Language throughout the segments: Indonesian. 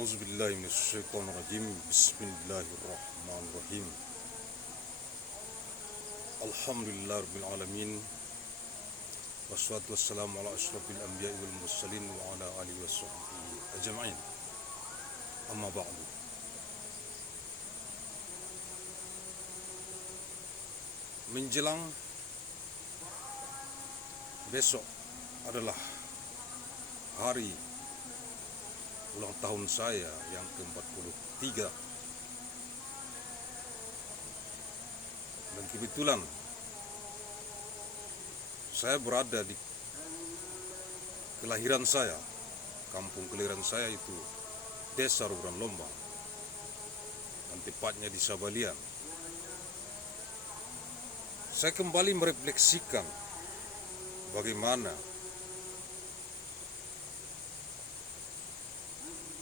A'udzubillahi minasyaitonirrajim. Bismillahirrahmanirrahim. Alhamdulillahirabbil alamin. Wassalatu wassalamu ala asyrafil anbiya'i wal mursalin wa ala alihi washabbihi ajma'in. Amma ba'du. Menjelang besok adalah hari ulang tahun saya yang ke-43. Dan kebetulan saya berada di kelahiran saya, kampung kelahiran saya itu Desa Ruburan Lombang, dan tepatnya di Sabalian. Saya kembali merefleksikan bagaimana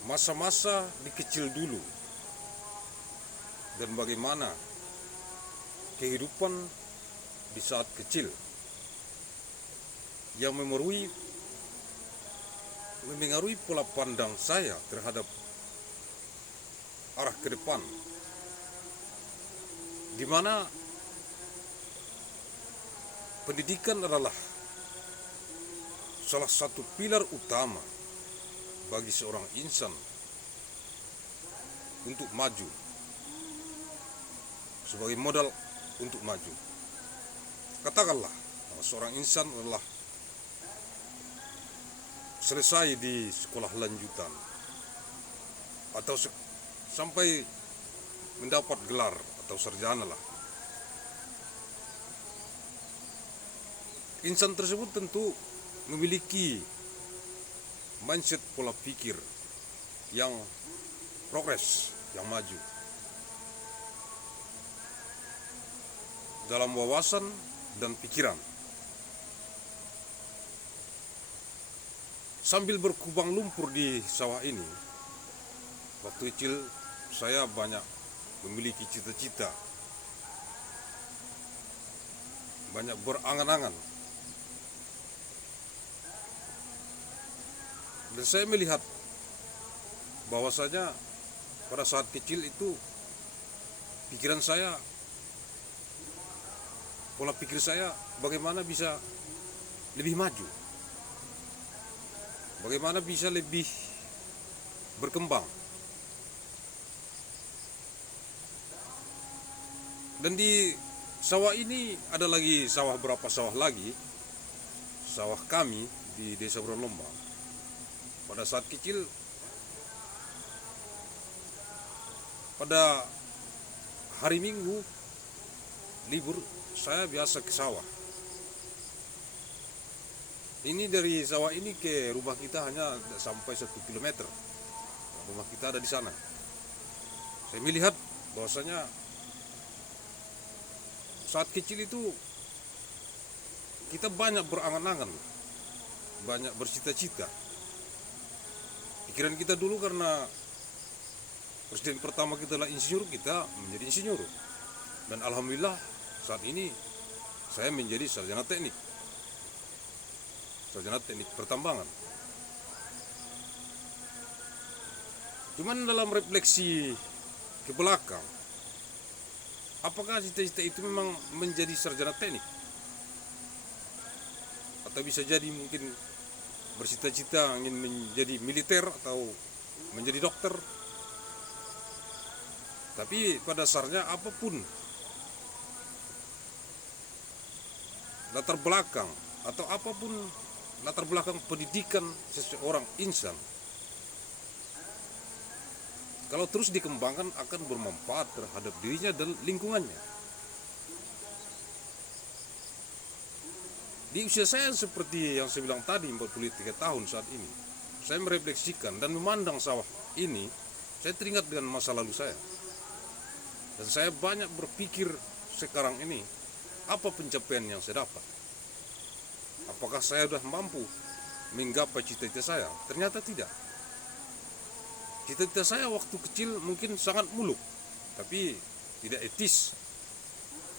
masa-masa di kecil dulu dan bagaimana kehidupan di saat kecil yang memengaruhi pola pandang saya terhadap arah ke depan, di mana pendidikan adalah salah satu pilar utama bagi seorang insan untuk maju, sebagai modal untuk maju. Katakanlah seorang insan adalah selesai di sekolah lanjutan atau sampai mendapat gelar atau sarjana lah. Insan tersebut tentu memiliki mindset pola pikir yang progres, yang maju dalam wawasan dan pikiran. Sambil berkubang lumpur di sawah ini, waktu kecil saya banyak memiliki cita-cita, banyak berangan-angan. Dan saya melihat bahwasanya pada saat kecil itu pikiran saya, pola pikir saya bagaimana bisa lebih maju, bagaimana bisa lebih berkembang. Dan di sawah ini ada lagi beberapa sawah lagi, sawah kami di Desa Ruburan Lombang. Pada saat kecil, pada hari Minggu libur, saya biasa ke sawah. Ini dari sawah ini ke rumah kita hanya sampai 1 kilometer. Rumah kita ada di sana. Saya melihat bahwasanya saat kecil itu kita banyak berangan-angan, banyak bercita-cita. Pikiran kita dulu karena presiden pertama kita adalah insinyur, kita menjadi insinyur. Dan alhamdulillah saat ini saya menjadi sarjana teknik pertambangan. Cuman dalam refleksi ke belakang, apakah cita-cita itu memang menjadi sarjana teknik? Atau bisa jadi mungkin bercita-cita ingin menjadi militer atau menjadi dokter. Tapi pada dasarnya apapun latar belakang atau apapun latar belakang pendidikan seseorang insan, kalau terus dikembangkan akan bermanfaat terhadap dirinya dan lingkungannya. Di usia saya seperti yang saya bilang tadi, 43 tahun saat ini, saya merefleksikan dan memandang sawah ini, saya teringat dengan masa lalu saya. Dan saya banyak berpikir sekarang ini, apa pencapaian yang saya dapat? Apakah saya sudah mampu menggapai cita-cita saya? Ternyata tidak. Cita-cita saya waktu kecil mungkin sangat muluk, tapi tidak etis.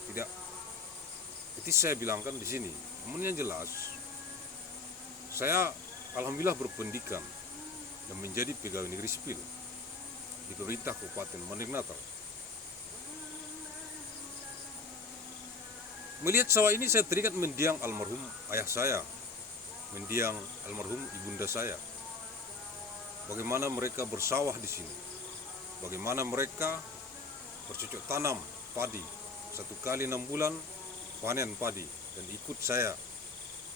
Tidak etis saya bilangkan di sini. Namun yang jelas, saya alhamdulillah berpendidikan dan menjadi pegawai negeri sipil. di pemerintah Kabupaten Mandailing Natal. Melihat sawah ini saya teringat mendiang almarhum ayah saya, mendiang almarhum ibunda saya. Bagaimana mereka bersawah di sini, bagaimana mereka bercocok tanam padi, 1 kali 6 bulan panen padi, dan ikut saya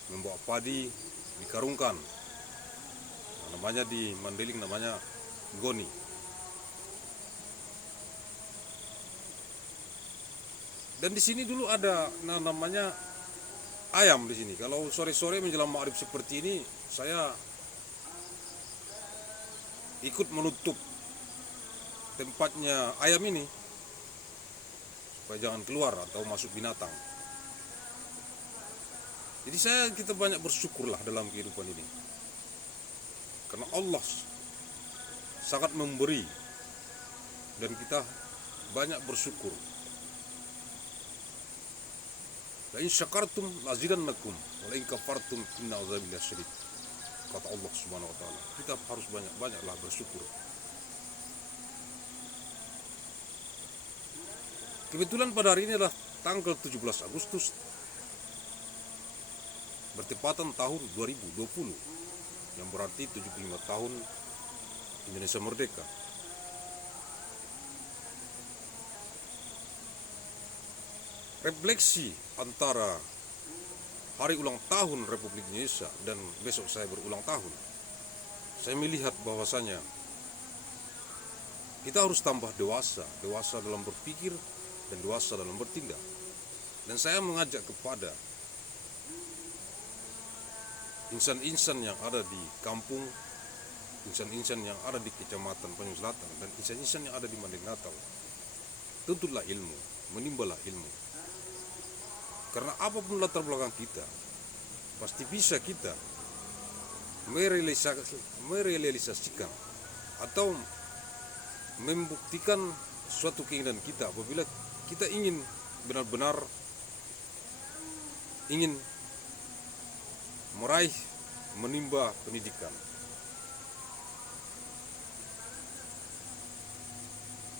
membawa padi dikarungkan. Namanya di Mandailing namanya goni. Dan di sini dulu ada namanya ayam di sini. Kalau sore-sore menjelang maghrib seperti ini, saya ikut menutup tempatnya ayam ini supaya jangan keluar atau masuk binatang. Jadi kita banyak bersyukurlah dalam kehidupan ini, karena Allah sangat memberi dan kita banyak bersyukur. La in syakartum lazidannakum wa la in kafartum inna azabi lasyadid. Kata Allah Subhanahu wa taala. Kita harus banyak-banyaklah bersyukur. Kebetulan pada hari ini adalah tanggal 17 Agustus bertepatan tahun 2020, yang berarti 75 tahun Indonesia merdeka. Refleksi antara hari ulang tahun Republik Indonesia dan besok saya berulang tahun, saya melihat bahwasanya kita harus tambah dewasa dalam berpikir dan dewasa dalam bertindak. Dan saya mengajak kepada insan-insan yang ada di kampung, insan-insan yang ada di Kecamatan Panjang Selatan, dan insan-insan yang ada di Mandailing Natal, tuntutlah ilmu, menimbalah ilmu. Karena apapun latar belakang kita, pasti bisa kita merealisasikan atau membuktikan suatu keinginan kita apabila kita ingin benar-benar ingin meraih, menimba pendidikan.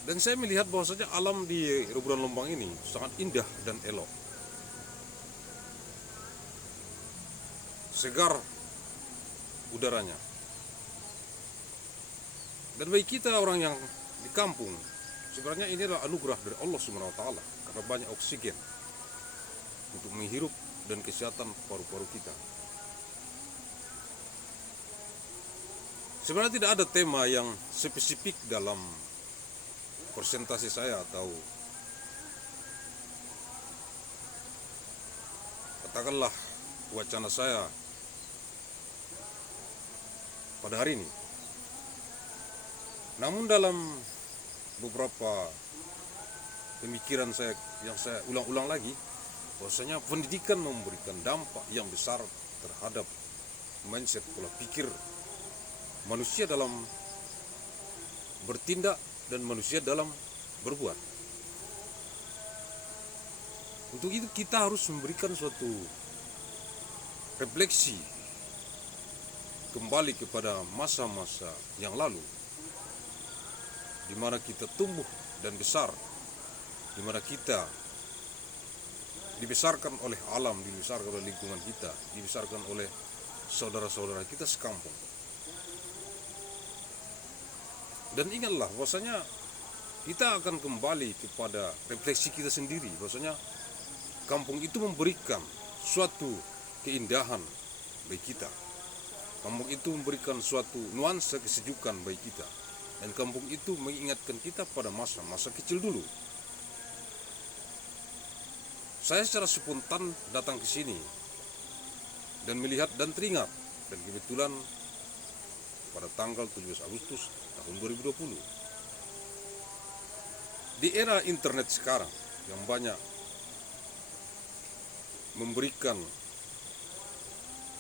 Dan saya melihat bahwasanya alam di Reburan Lembang ini sangat indah dan elok. Segar udaranya. Dan bagi kita orang yang di kampung, sebenarnya ini adalah anugerah dari Allah Subhanahu wa taala, karena banyak oksigen untuk menghirup dan kesehatan paru-paru kita. Sebenarnya tidak ada tema yang spesifik dalam presentasi saya atau katakanlah wacana saya pada hari ini. Namun dalam beberapa pemikiran saya yang saya ulang-ulang lagi, bahwasanya pendidikan memberikan dampak yang besar terhadap mindset, pola pikir manusia dalam bertindak dan manusia dalam berbuat. Untuk itu kita harus memberikan suatu refleksi kembali kepada masa-masa yang lalu, di mana kita tumbuh dan besar, di mana kita dibesarkan oleh alam, dibesarkan oleh lingkungan kita, dibesarkan oleh saudara-saudara kita sekampung. Dan ingatlah bahwasanya kita akan kembali kepada refleksi kita sendiri, bahwasanya kampung itu memberikan suatu keindahan bagi kita. Kampung itu memberikan suatu nuansa kesejukan bagi kita. Dan kampung itu mengingatkan kita pada masa-masa kecil dulu. Saya secara spontan datang ke sini dan melihat dan teringat, dan kebetulan pada tanggal 17 Agustus tahun 2020. Di era internet sekarang yang banyak memberikan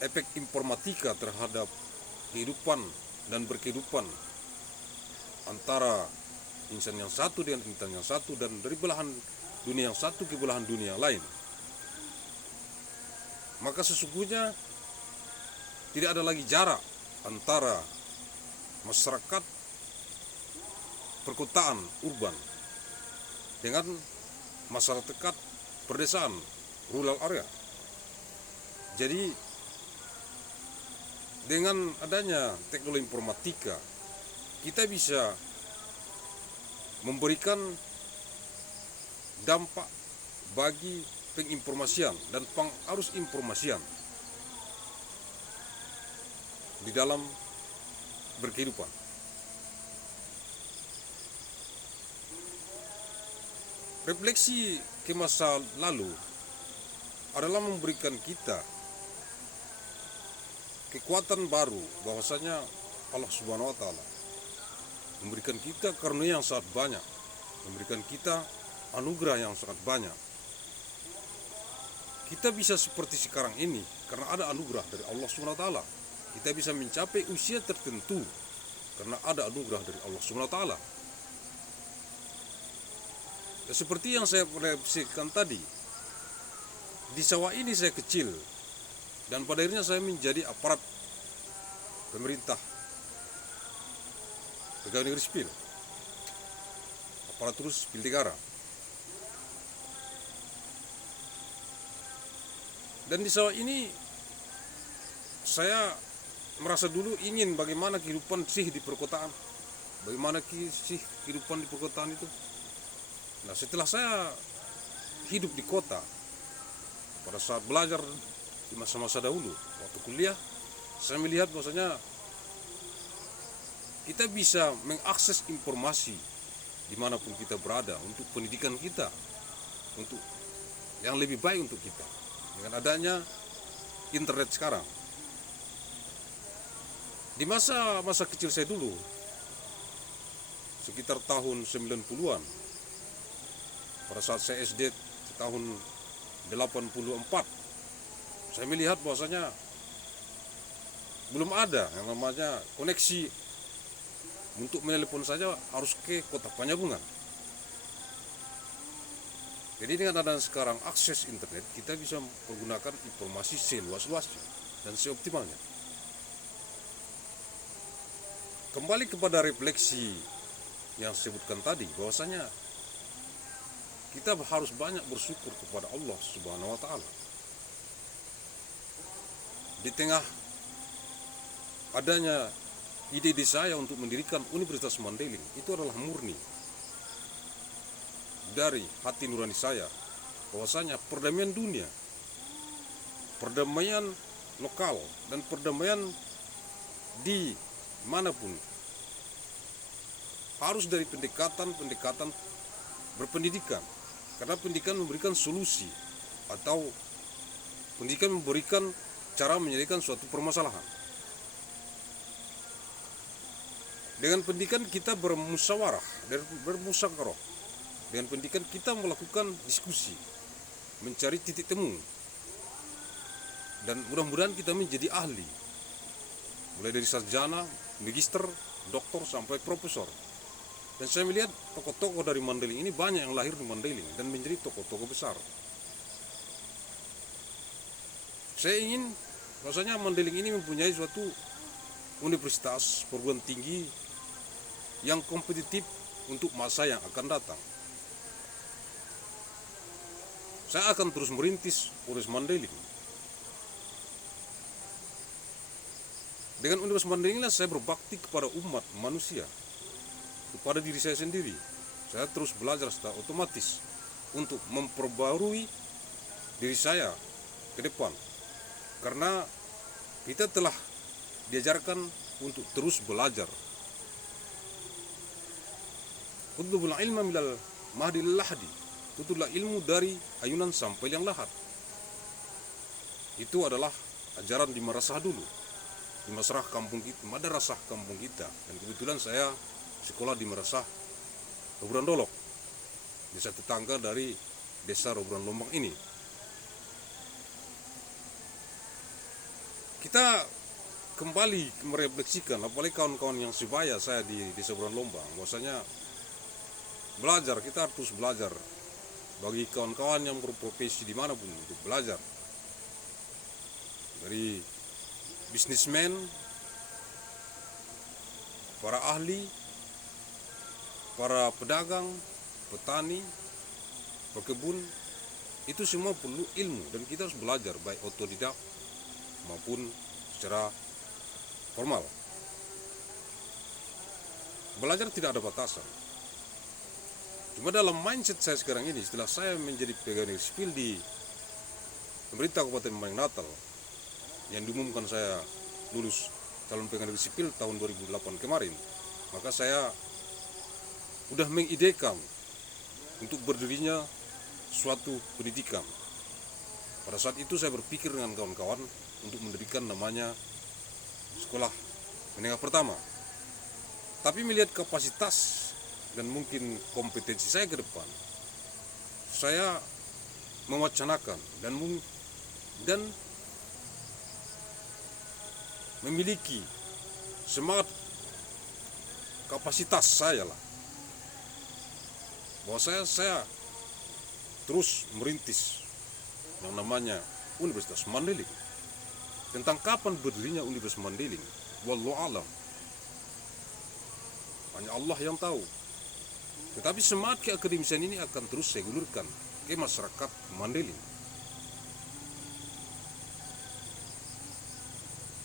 efek informatika terhadap kehidupan dan berkehidupan antara insan yang satu dengan insan yang satu, dan dari belahan dunia yang satu ke belahan dunia yang lain, maka sesungguhnya tidak ada lagi jarak antara masyarakat perkotaan urban dengan masyarakat perdesaan rural area. Jadi dengan adanya teknologi informatika kita bisa memberikan dampak bagi penginformasian dan pengarus informasian di dalam berkehidupan. Refleksi ke masa lalu adalah memberikan kita kekuatan baru, bahwasanya Allah Subhanahu wa Ta'ala memberikan kita karunia yang sangat banyak, memberikan kita anugerah yang sangat banyak. Kita bisa seperti sekarang ini karena ada anugerah dari Allah Subhanahu wa Ta'ala. Kita bisa mencapai usia tertentu karena ada anugerah dari Allah Subhanahu wa Ta'ala. Dan seperti yang saya refleksikan tadi, di sawah ini saya kecil dan pada akhirnya saya menjadi aparat pemerintah pegawai negeri sipil, aparatur sipil negara. Dan di sawah ini saya merasa dulu ingin bagaimana kehidupan sih di perkotaan, bagaimana sih kehidupan di perkotaan itu. Nah, setelah saya hidup di kota pada saat belajar di masa-masa dahulu waktu kuliah, saya melihat bahwasanya kita bisa mengakses informasi dimanapun kita berada untuk pendidikan kita, untuk yang lebih baik untuk kita dengan adanya internet sekarang. Di masa kecil saya dulu, sekitar tahun 90-an, pada saat saya SD tahun 84, saya melihat bahwasanya belum ada yang namanya koneksi untuk menelepon saja harus ke kota Panjabungan. Jadi dengan adanya sekarang akses internet, kita bisa menggunakan informasi seluas-luasnya dan seoptimalnya. Kembali kepada refleksi yang sebutkan tadi, bahwasanya kita harus banyak bersyukur kepada Allah Subhanahu wa Ta'ala. Di tengah adanya ide saya untuk mendirikan Universitas Mandailing, itu adalah murni dari hati nurani saya, bahwasanya perdamaian dunia, perdamaian lokal, dan perdamaian di manapun harus dari pendekatan berpendidikan. Karena pendidikan memberikan solusi atau pendidikan memberikan cara menyelesaikan suatu permasalahan. Dengan pendidikan kita bermusyawarah dan bermusyawarah. Dengan pendidikan kita melakukan diskusi, mencari titik temu. Dan mudah-mudahan kita menjadi ahli. Mulai dari sarjana, magister, doktor sampai profesor. Dan saya melihat tokoh-tokoh dari Mandailing ini banyak yang lahir di Mandailing dan menjadi tokoh-tokoh besar. Saya ingin rasanya Mandailing ini mempunyai suatu universitas perguruan tinggi yang kompetitif untuk masa yang akan datang. Saya akan terus merintis Universitas Mandailing. Dengan Universitas Mandailing saya berbakti kepada umat manusia, kepada diri saya sendiri. Saya terus belajar secara otomatis untuk memperbarui diri saya ke depan. Karena kita telah diajarkan untuk terus belajar. Utlubul ilma minal mahdi lil lahdi. Tutuplah ilmu dari ayunan sampai liang lahat. Itu adalah ajaran di Marasah dulu. Di Madrasah kampung kita, madrasah kampung kita. Dan kebetulan saya sekolah di Marasah Roburan Dolok, desa tetangga dari desa Roburan Lombang ini. Kita kembali merefleksikan, apalagi kawan-kawan yang sebaya saya di desa Roburan Lombang, bahwasanya belajar, kita harus belajar. Bagi kawan-kawan yang berprofesi dimanapun untuk belajar, dari bisnismen, para ahli, para pedagang, petani, pekebun, itu semua perlu ilmu dan kita harus belajar baik otodidak maupun secara formal. Belajar tidak ada batasan. Cuma dalam mindset saya sekarang ini, setelah saya menjadi pegawai negeri sipil di pemerintah Kabupaten Maneng Natal yang diumumkan saya lulus calon pegawai negeri sipil tahun 2008 kemarin, maka saya sudah mengidekan untuk berdirinya suatu pendidikan. Pada saat itu saya berpikir dengan kawan-kawan untuk mendirikan namanya sekolah menengah pertama. Tapi melihat kapasitas dan mungkin kompetensi saya ke depan, saya mewacanakan dan memiliki semangat kapasitas saya lah, bahwa saya terus merintis yang namanya Universitas Mandailing. Tentang kapan berdirinya Universitas Mandailing, wallahu alam, hanya Allah yang tahu. Tetapi semangat keakademisian ini akan terus saya gulirkan ke masyarakat Mandailing.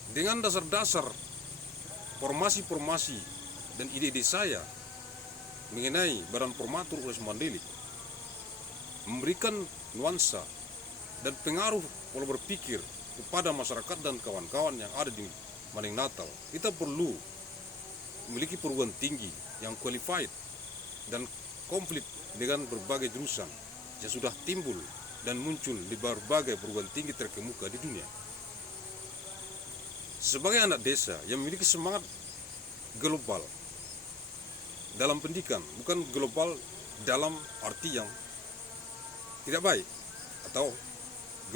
Dengan dasar-dasar formasi-formasi dan ide-ide saya mengenai Badan Formatur Universitas Mandailing, memberikan nuansa dan pengaruh pola berpikir kepada masyarakat dan kawan-kawan yang ada di Maneng Natal. Kita perlu memiliki perguruan tinggi yang qualified dan komplit dengan berbagai jurusan yang sudah timbul dan muncul di berbagai perguruan tinggi terkemuka di dunia. Sebagai anak desa yang memiliki semangat global dalam pendidikan, bukan global dalam arti yang tidak baik atau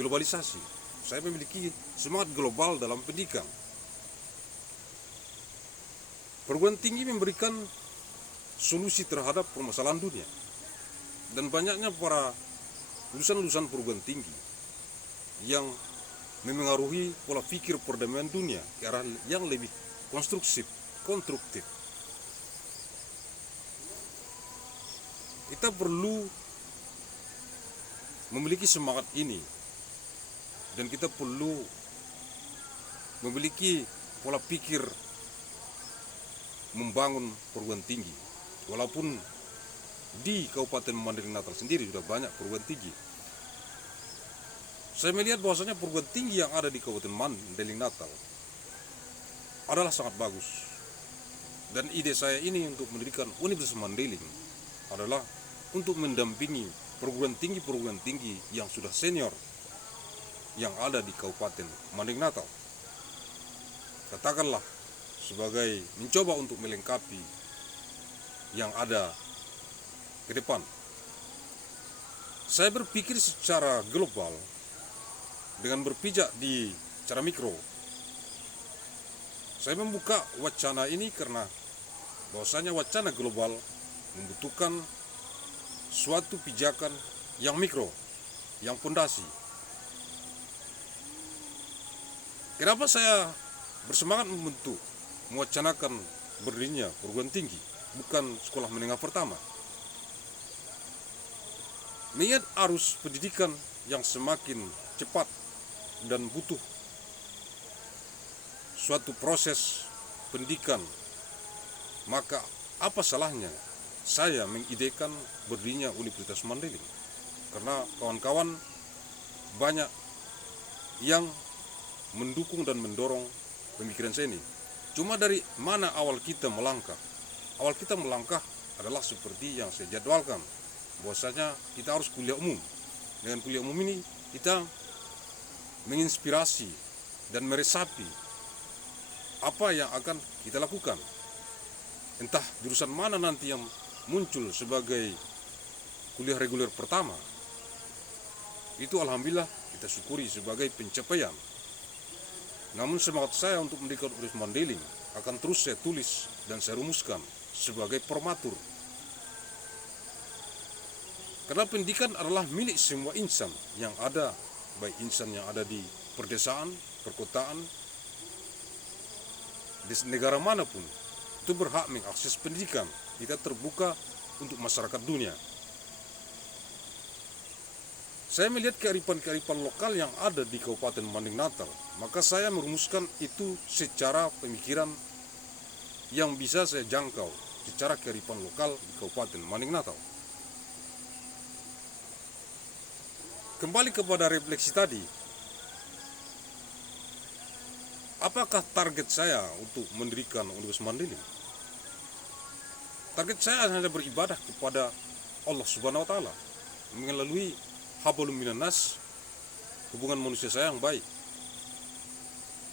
globalisasi. Saya memiliki semangat global dalam pendidikan. Perguruan tinggi memberikan solusi terhadap permasalahan dunia, dan banyaknya para lulusan-lulusan perguruan tinggi yang memengaruhi pola pikir perdamaian dunia ke arah yang lebih konstruktif. Kita perlu memiliki semangat ini, dan kita perlu memiliki pola pikir membangun perguruan tinggi. Walaupun di Kabupaten Mandailing Natal sendiri sudah banyak perguruan tinggi, saya melihat bahwasanya perguruan tinggi yang ada di Kabupaten Mandailing Natal adalah sangat bagus. Dan ide saya ini untuk mendirikan Universitas Mandailing adalah untuk mendampingi perguruan tinggi yang sudah senior yang ada di Kabupaten Maneng Natal. Katakanlah sebagai mencoba untuk melengkapi yang ada ke depan. Saya berpikir secara global dengan berpijak di secara mikro. Saya membuka wacana ini karena bahwasanya wacana global membutuhkan suatu pijakan yang mikro, yang pondasi. Kenapa saya bersemangat mewacanakan berdirinya perguruan tinggi, bukan sekolah menengah pertama? Mengingat arus pendidikan yang semakin cepat dan butuh suatu proses pendidikan, maka apa salahnya saya mengidekan berdirinya Universitas Mandailing? Karena kawan-kawan banyak yang mendukung dan mendorong pemikiran saya ini. Cuma dari mana awal kita melangkah? Awal kita melangkah adalah seperti yang saya jadwalkan, bahwasanya kita harus kuliah umum. Dengan kuliah umum ini kita menginspirasi dan meresapi apa yang akan kita lakukan. Entah jurusan mana nanti yang muncul sebagai kuliah reguler pertama, itu alhamdulillah kita syukuri sebagai pencapaian. Namun semangat saya untuk mendirikan Universitas Mandailing akan terus saya tulis dan saya rumuskan sebagai formatur. Karena pendidikan adalah milik semua insan yang ada, baik insan yang ada di perdesaan, perkotaan, di negara manapun, itu berhak mengakses pendidikan. kita terbuka untuk masyarakat dunia. Saya melihat kearifan-kearifan lokal yang ada di Kabupaten Manding Natal, maka saya merumuskan itu secara pemikiran yang bisa saya jangkau secara kearifan lokal di Kabupaten Manding Natal. Kembali kepada refleksi tadi, apakah target saya untuk mendirikan Universitas Mandailing? Target saya hanya beribadah kepada Allah Subhanahu wa Ta'ala melalui hablum minan nas, hubungan manusia saya yang baik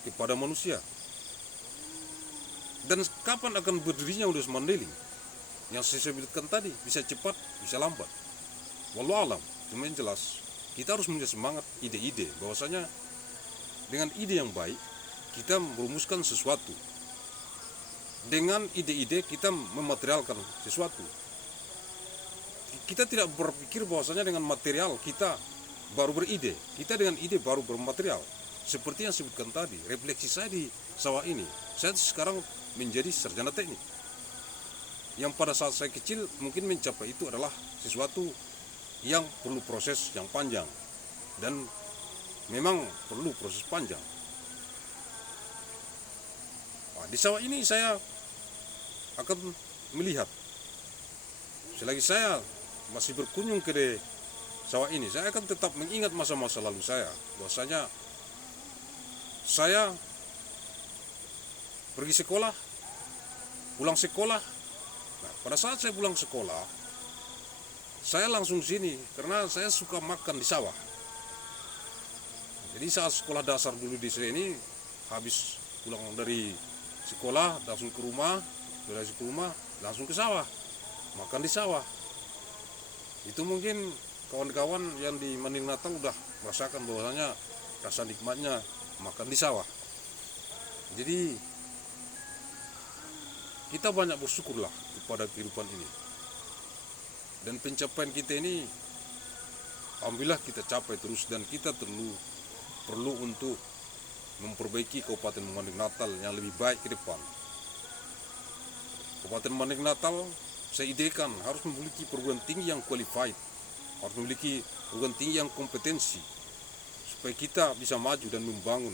kepada manusia. Dan kapan akan berdirinya Universitas Mandailing? Yang saya sebutkan tadi, bisa cepat, bisa lambat. Wallahu alam. Cuma yang jelas, kita harus punya semangat ide-ide, bahwasanya dengan ide yang baik kita merumuskan sesuatu. Dengan ide-ide kita mematerialkan sesuatu. Kita tidak berpikir bahwasanya dengan material kita baru beride, kita dengan ide baru bermaterial. Seperti yang disebutkan tadi, refleksi saya di sawah ini, saya sekarang menjadi sarjana teknik. Yang pada saat saya kecil mungkin mencapai itu adalah sesuatu yang perlu proses yang panjang, dan memang perlu proses panjang. Nah, di sawah ini saya akan melihat, selagi saya masih berkunjung ke sawah ini, saya akan tetap mengingat masa-masa lalu saya, bahwasanya saya pergi sekolah, pulang sekolah. Nah, pada saat saya pulang sekolah, saya langsung sini karena saya suka makan di sawah. Jadi saat sekolah dasar dulu di sini, habis pulang dari sekolah langsung ke rumah, dari rumah langsung ke sawah, makan di sawah. Itu mungkin kawan-kawan yang di Manding Natal udah merasakan bahwasanya rasa nikmatnya makan di sawah. Jadi kita banyak bersyukurlah kepada kehidupan ini. Dan pencapaian kita ini alhamdulillah kita capai terus, dan kita perlu untuk memperbaiki Kabupaten Manding Natal yang lebih baik ke depan. Kabupaten Manding Natal saya idekan harus memiliki perguruan tinggi yang qualified, harus memiliki perguruan tinggi yang kompetensi, supaya kita bisa maju dan membangun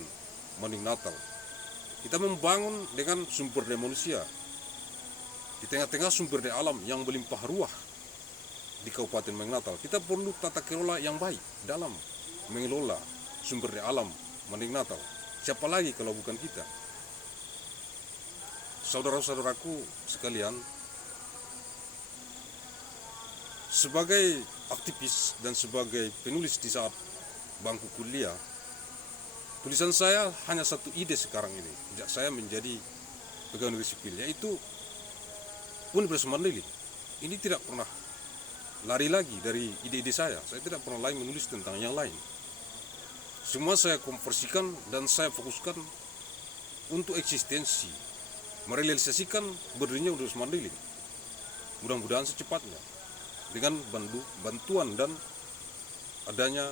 Manding Natal. Kita membangun dengan sumber daya manusia, di tengah-tengah sumber daya alam yang melimpah ruah di Kabupaten Manding Natal. Kita perlu tata kelola yang baik dalam mengelola sumber daya alam Manding Natal. Siapa lagi kalau bukan kita? Saudara-saudaraku sekalian, sebagai aktivis dan sebagai penulis di saat bangku kuliah, tulisan saya hanya satu ide sekarang ini, sejak saya menjadi pegawai negeri sipil, yaitu Universitas Mandailing. Ini tidak pernah lari lagi dari ide-ide saya tidak pernah lagi menulis tentang yang lain. Semua saya konversikan dan saya fokuskan untuk eksistensi, merealisasikan berdirinya Universitas Mandailing. Mudah-mudahan secepatnya, dengan bantuan dan adanya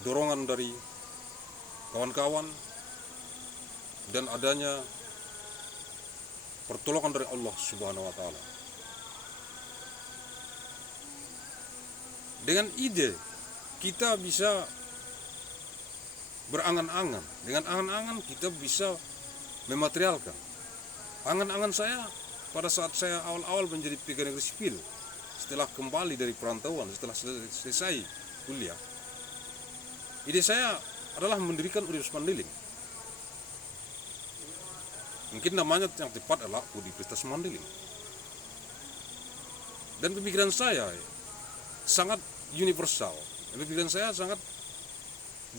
dorongan dari kawan-kawan dan adanya pertolongan dari Allah Subhanahu wa Ta'ala. Dengan ide kita bisa berangan-angan, dengan angan-angan kita bisa mematerialkan. Angan-angan saya pada saat saya awal-awal menjadi pegawai negeri sipil, setelah kembali dari perantauan, setelah selesai kuliah, ide saya adalah mendirikan Universitas Mandailing. Mungkin namanya yang tepat adalah Universitas Mandailing. Dan pemikiran saya sangat universal, pemikiran saya sangat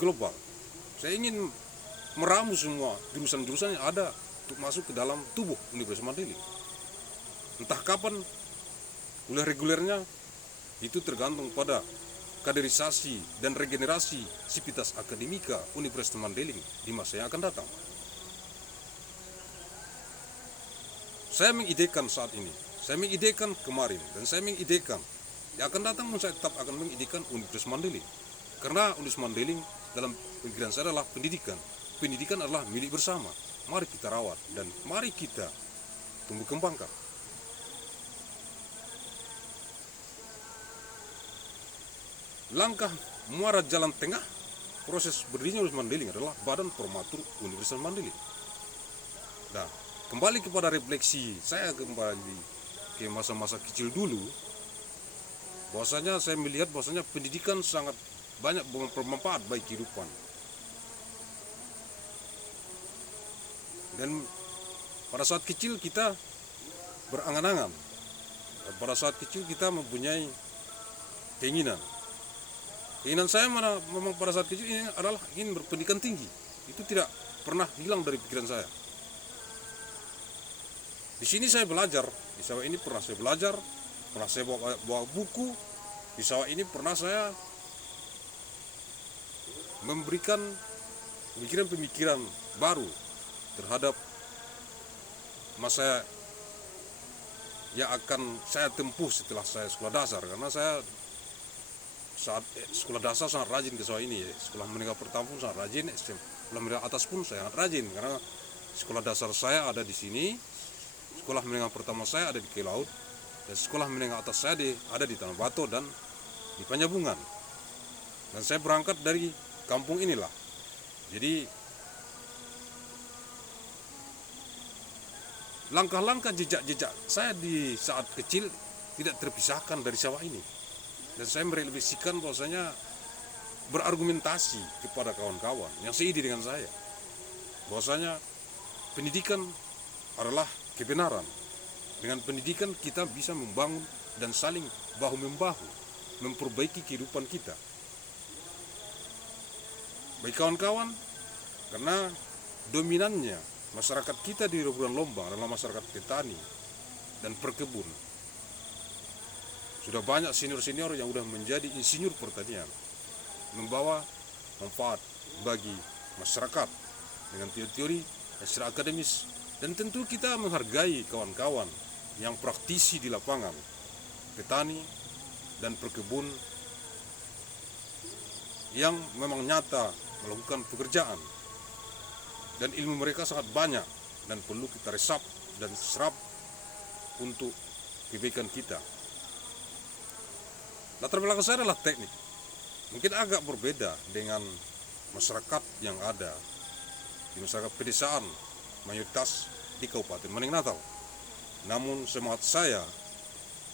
global. Saya ingin meramu semua jurusan-jurusan yang ada untuk masuk ke dalam tubuh Universitas Mandailing. Entah kapan kuliah regulernya, itu tergantung pada kaderisasi dan regenerasi sivitas akademika Universitas Mandailing di masa yang akan datang. Saya mengidekan saat ini, saya mengidekan kemarin, dan saya mengidekan yang akan datang pun saya tetap akan mengidekan Universitas Mandailing. Karena Universitas Mandailing dalam pemikiran saya adalah pendidikan. Pendidikan adalah milik bersama. Mari kita rawat dan mari kita tumbuh kembangkan. langkah muara jalan tengah proses berdirinya Universitas Mandailing adalah Badan Formatur Universitas Mandailing. Nah, kembali kepada refleksi saya kembali ke masa-masa kecil dulu, bahwasanya saya melihat bahwasanya pendidikan sangat banyak bermanfaat bagi kehidupan. Dan pada saat kecil kita berangan-angan, pada saat kecil kita mempunyai keinginan. Keinginan saya memang pada saat kecil ini adalah ingin berpendidikan tinggi. Itu tidak pernah hilang dari pikiran saya. Di sini saya belajar, di sawah ini pernah saya belajar, pernah saya bawa buku, di sawah ini pernah saya memberikan pemikiran-pemikiran baru terhadap masa yang akan saya tempuh setelah saya sekolah dasar, karena saya saat sekolah dasar sangat rajin ke sawah ini, sekolah menengah pertama pun sangat rajin, sekolah menengah atas pun saya sangat rajin, karena sekolah dasar saya ada di sini, sekolah menengah pertama saya ada di Kelaut, dan sekolah menengah atas saya ada di Tanah Bato dan di Panjabungan. Dan saya berangkat dari kampung inilah. Jadi langkah-langkah jejak-jejak saya di saat kecil tidak terpisahkan dari sawah ini. Dan saya merefleksikan bahwasanya berargumentasi kepada kawan-kawan yang seidi dengan saya, bahwasanya pendidikan adalah kebenaran. Dengan pendidikan kita bisa membangun dan saling bahu-membahu memperbaiki kehidupan kita. Baik kawan-kawan, karena dominannya masyarakat kita di Reburan Lombang adalah masyarakat petani dan perkebun. Sudah banyak senior-senior yang sudah menjadi insinyur pertanian, membawa manfaat bagi masyarakat dengan teori-teori dan secara akademis. Dan tentu kita menghargai kawan-kawan yang praktisi di lapangan, petani dan perkebun yang memang nyata melakukan pekerjaan. Dan ilmu mereka sangat banyak dan perlu kita resap dan serap untuk kebaikan kita. Latar belakang saya adalah teknik. Mungkin agak berbeda dengan masyarakat yang ada di masyarakat pedesaan mayoritas di Kabupaten Maneng Natal. Namun semangat saya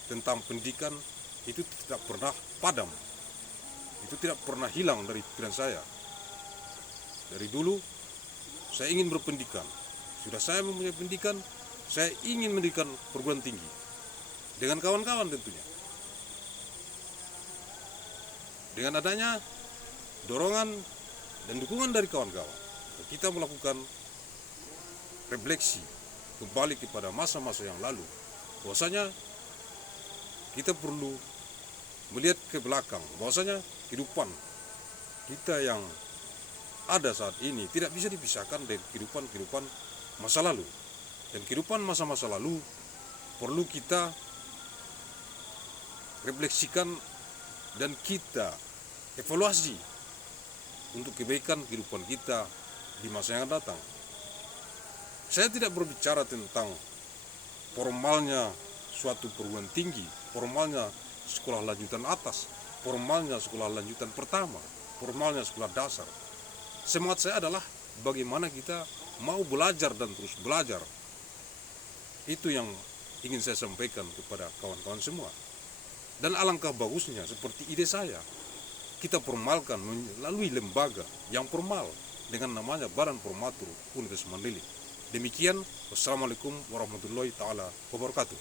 tentang pendidikan itu tidak pernah padam. Itu tidak pernah hilang dari pikiran saya. Dari dulu saya ingin berpendidikan. Sudah saya mempunyai pendidikan, saya ingin mendirikan perguruan tinggi dengan kawan-kawan tentunya. Dengan adanya dorongan dan dukungan dari kawan-kawan, kita melakukan refleksi kembali kepada masa-masa yang lalu, bahwasanya kita perlu melihat ke belakang, bahwasanya kehidupan kita yang ada saat ini tidak bisa dipisahkan dari kehidupan masa lalu. Dan kehidupan masa-masa lalu perlu kita refleksikan dan kita evaluasi untuk kebaikan kehidupan kita di masa yang datang. Saya tidak berbicara tentang formalnya suatu perguruan tinggi, formalnya sekolah lanjutan atas, formalnya sekolah lanjutan pertama, formalnya sekolah dasar. Semangat saya adalah bagaimana kita mau belajar dan terus belajar. Itu yang ingin saya sampaikan kepada kawan-kawan semua. Dan alangkah bagusnya seperti ide saya, kita formalkan melalui lembaga yang formal dengan namanya Badan Formatur Universitas Mandailing. Demikian, wassalamualaikum warahmatullahi taala wabarakatuh.